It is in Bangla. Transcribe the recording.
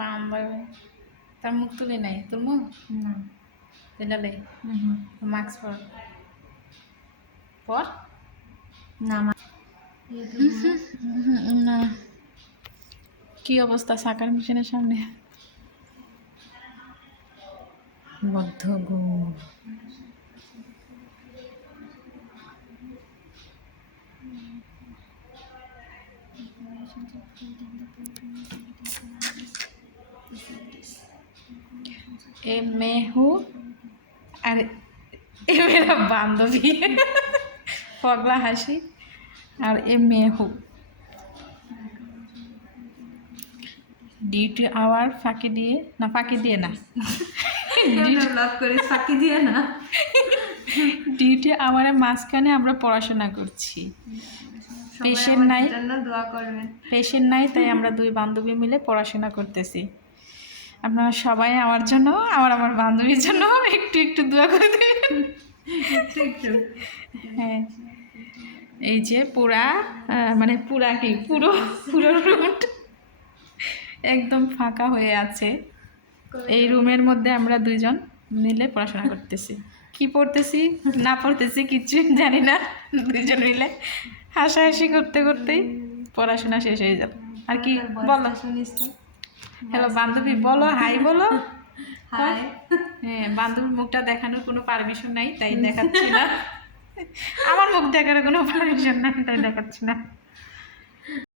বান্ধবী তার মুখ তুলি নাই, তোর মুখ না দিলালে মাস্ক পর পর না না। কি অবস্থা সাকার মেশিনের সামনে? বদ্ধ গো। ए मैं हूँ अरे ये मेरा बांधवी पगला हासि और ये मैं हूँ ডিউটি আওয়ার ফাঁকি দিয়ে না, ফাঁকি দিয়ে না, ফাঁকি দিয়ে না, ডিউটি আওয়ারের মাঝখানে আমরা পড়াশোনা করছি। পেশেন্ট নাই, দোয়া করবেন। পেশেন্ট নাই, তাই আমরা দুই বান্ধবী মিলে পড়াশোনা করতেছি। আপনারা সবাই আমার জন্য আমার বান্ধবীর জন্য একটু একটু দোয়া করে দেবেন। একটু হ্যাঁ, এই যে পুরা মানে পুরা কি পুরো পুরো রুমটা একদম ফাঁকা হয়ে আছে। এই রুমের মধ্যে আমরা দুইজন মিলে পড়াশোনা করতেছি। কি পড়তেছি না পড়তেছি কিচ্ছু জানি না, দুইজন মিলে হাসাহাসি করতে করতেই পড়াশোনা শেষ হয়ে যাবে। আর কি বলো? হ্যালো বান্ধবী বলো, হাই বলো। হাই। হ্যাঁ, বান্ধবীর মুখটা দেখানোর কোনো পারমিশন নাই, তাই দেখাচ্ছি না। আমার মুখ দেখানোর কোনো পারমিশন নাই, তাই দেখাচ্ছি না।